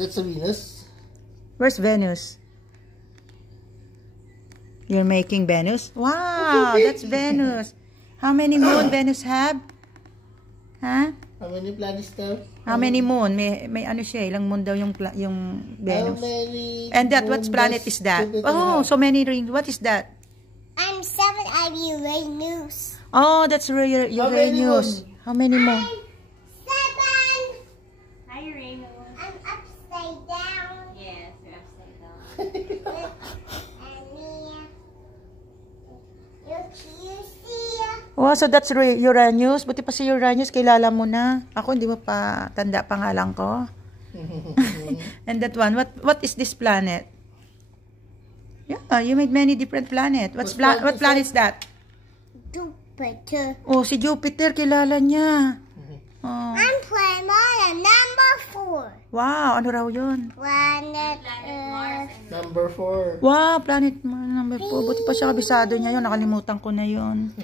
That's a Venus. Where's Venus? You're making Venus? Wow, that's Venus. How many moon Venus have? Huh? How many planets now? How many moon? May ano siya, ilang moon daw yung Venus. How many And that, what planet is that? Oh, so many rings. What is that? I'm 7. I'm Uranus. Oh, that's Uranus. How many moon? 7. Hi, Uranus. I'm upside down. Yes, you're upside down. And me. You see? Oh, so that's Uranus. Buti pa si Uranus, kilala mo na. Ako, hindi mo pa tanda pangalan ko. And that one, what is this planet? Yeah, you made many different planets. What planet is that? Jupiter. Oh, si Jupiter, kilala niya. Oh. I'm planet number 4. Wow, ano raw yun? Planet Mars. Number 4. Wow, planet number 4. Buti pa siya kabisado niya yun. Nakalimutan ko na yun.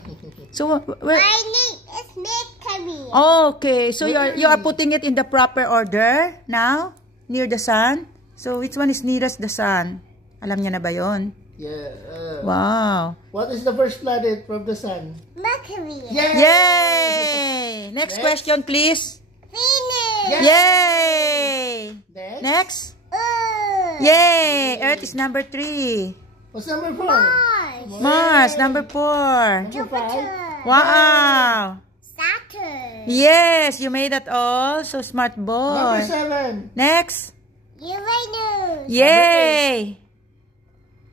So, My name is Mercury. okay. So, you are putting it in the proper order now? Near the sun? So, which one is nearest the sun? Alam niya na ba yun? Yeah. Wow. What is the first planet from the sun? Mercury. Yay! Next question, please. Venus. Yay! Next. Earth. Yay! Earth is number 3. What's number 4? Mars. Mars, number 4. Jupiter. Wow! Saturn. Yes, you made that all. So smart Number boy. 7. Next. Uranus. Yay!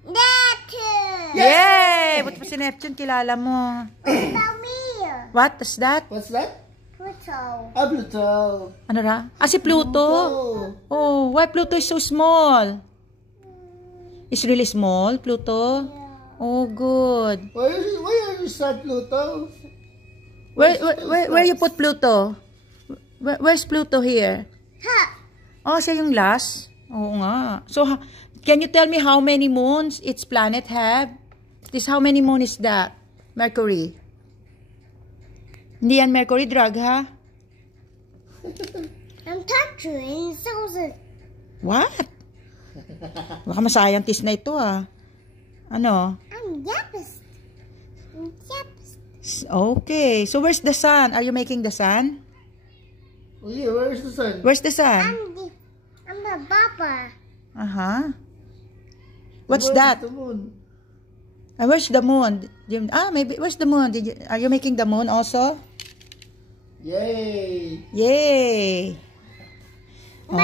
Neptune. Yay! Ba't pa si Neptune kilala mo? Pamir. What is that? What's that? Pluto. Pluto. Ano ra? Ah, si Pluto. Oh, why Pluto is so small? It's really small, Pluto? Oh, good. Why are you sad, Pluto? Where you put Pluto? Where's Pluto here? Ha. Oh, siya yung last? Oo nga. So, can you tell me how many moons its planet have? How many moon is that? Mercury. Hindi yan Mercury drug, ha? I'm touching thousand. What? Baka ma-scientist na ito, ah. Ano? I'm yapist. Okay. So, where's the sun? Are you making the sun? Oh yeah, where's the sun? Where's the sun? I'm the papa. Uh-huh. What's Where's that? the moon? Where's the moon? Maybe. Where's the moon? Are you making the moon also? Yay! Yay! Oh.